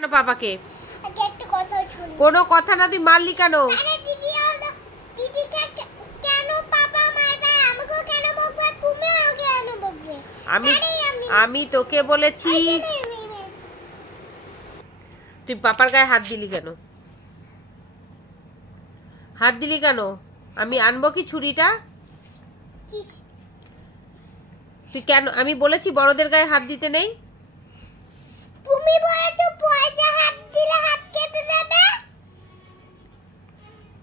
কেন পাপাকে? কোনো কথা না, তুই মারলি কেন? আমি তোকে বলেছি, তুই পাপার গায়ে হাত দিলি কেন? হাত দিলি কেন? আমি আনবো কি ছুরিটা? তুই কেন? আমি বলেছি বড়দের গায়ে হাত দিতে নেই। তুমি বলেছো পয়সায় হাত দিলে হাত কেটে দেবে।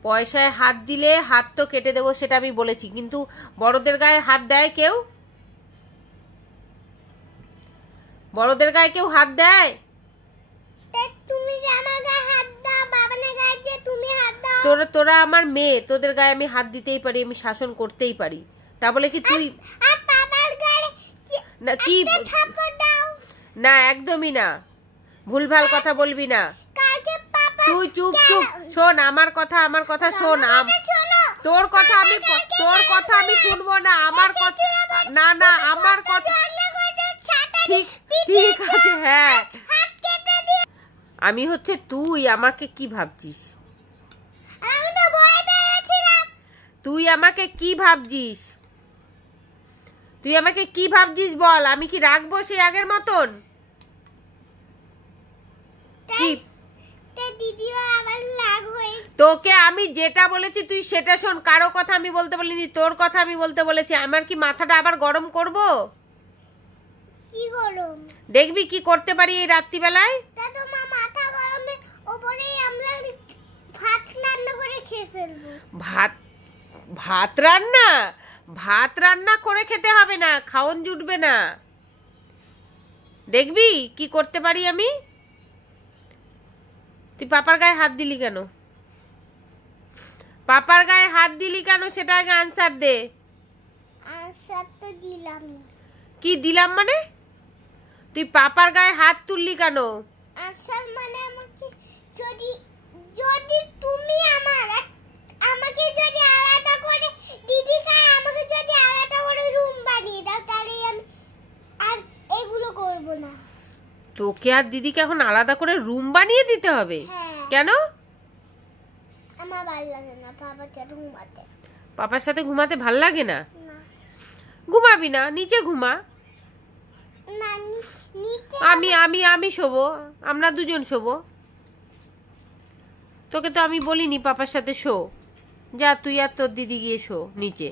পয়সায় হাত দিলে হাত তো কেটে দেবো, সেটা আমি বলেছি, কিন্তু বড়দের গায়ে হাত দেয় কেউ? বড়দের গায়ে কেউ হাত দেয়? তুমি যে আমার গায়ে হাত দাও, বাবানের গায়ে যে তুমি হাত দাও। তোরা আমার মেয়ে, তোদের গায়ে আমি হাত দিতেই পারি, আমি শাসন করতেই পারি। তা বলে কি তুই আর বাবার গায়ে না কি থাপ্পড় দাও? না, একদমই না, ভুলভাল কথা বলবি না। তুই চুপ চুপ শোন আমার কথা শোন। তোর কথা আমি শুনবো না। আমার কথা না, আমার কথা ঠিক আছে। হ্যাঁ, আমি হচ্ছে তুই আমাকে কি ভাবছিস? তুই আমাকে কি ভাবছিস? তুই আমাকে কি ভাবছিস বল? আমি কি রাখবো সেই আগের মতন? কি তোকে আমি যেটা বলেছি তুই সেটা শোন। কারো কথা আমি বলতে বলিনি, তোর কথা আমি বলতে বলেছি। আমার কি মাথাটা আবার গরম করব? কি গরম? দেখবি কি করতে পারি এই রাত্রিবেলায়। তোমার মাথা গরমের উপরেই আমরা ভাত রান্না করে খেয়ে ফেলবো। ভাত রান্না করে খেতে হবে না, খাওন জুটবে না। দেখবি কি করতে পারি আমি। তুই পাপার গায়ে হাত দিলি কেন? পাপার গায়ে হাত দিলি কেন সেটা আগে আনসার দে। আনসার তো দিলামই। কি দিলাম মানে? তুই পাপার গায়ে হাত তুললি কেন? আনসার মানে আমাকে যদি তুমি আমাকে যদি আলাদা করে দিদিকে আমাকে যদি আলাদা করে রুম বানিয়ে দাও, তাহলে আমি আর এগুলো করব না। তোকে আর দিদিকে এখন আলাদা করে রুম বানিয়ে দিতে হবে? কেন? আমার ভালো লাগে না পাপার সাথে ঘুমাতে। পাপার সাথে ঘুমাতে ভাল লাগে না? ঘুমাবি না, নিচে ঘুমা। আমি শোবো, আমরা দুজন শোবো। তোকে তো আমি বলিনি পাপার সাথে শো। যা তুই আর তোর দিদি গিয়ে শো নিচে।